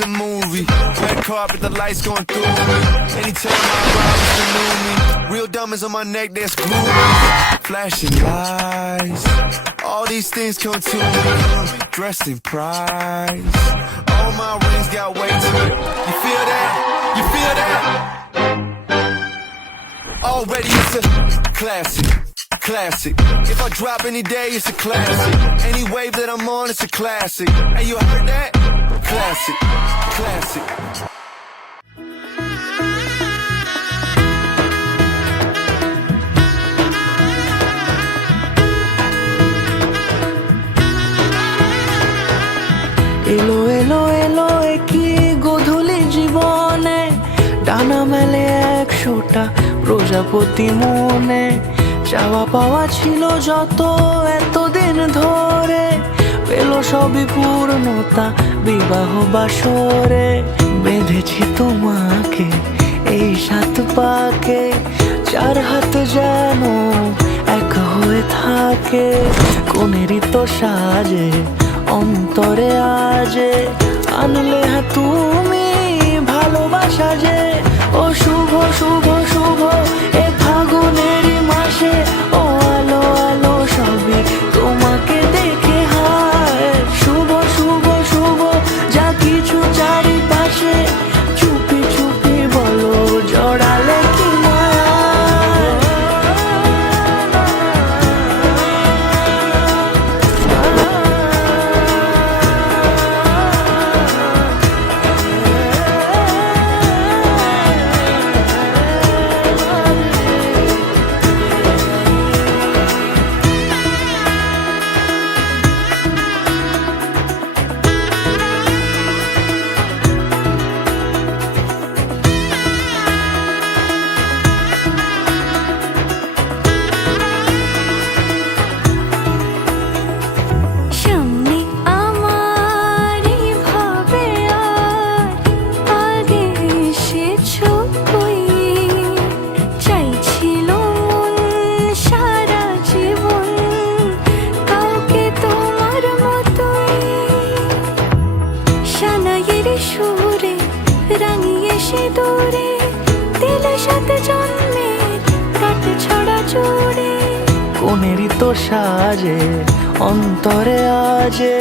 a movie. Red carpet, the lights going through me. Anytime I ride, it's the new me. Real diamonds on my neck, that's groovy. Flashing lights, all these things come to me. Dressed in pride, all my rings got weight to it. You feel that? You feel that? Already it's a classic. Classic. If I drop any day, it's a classic. Any wave that I'm on, it's a classic. Hey, you heard that? Classic. Classic. এলো এলো এলো কি গোধূলি জীবনে, ডানা মেলে 100টা প্রজাপতি মনে। চাওয়া পাওয়া ছিল যত এতদিন ধরে, পেল সবই পূর্ণতা বিবাহ বাসরে। বেঁধেছি তোমাকে এই 7 পাকে, 4 হাত যেন এক হয়ে থাকে। কোনেরই তো সাজে অন্তরে আজে, আনলে হ্যাঁ তুমি ভালোবাসা যে। ও শুভ শুভ শুভ এ ফাগুনেরই মাসে, ও আলো আলো সবই তোমাকে দেখে হায়। শুভ শুভ শুভ যা কিছু চারিপাশে, চুপি চুপি বলো জড়ালে কি মায়া। কোনেরই তো সাজে অন্তরে আজে,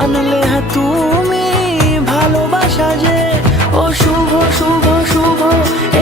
আনলে হ্যাঁ তুমি ভালোবাসা যে। ও শুভ শুভ শুভ এ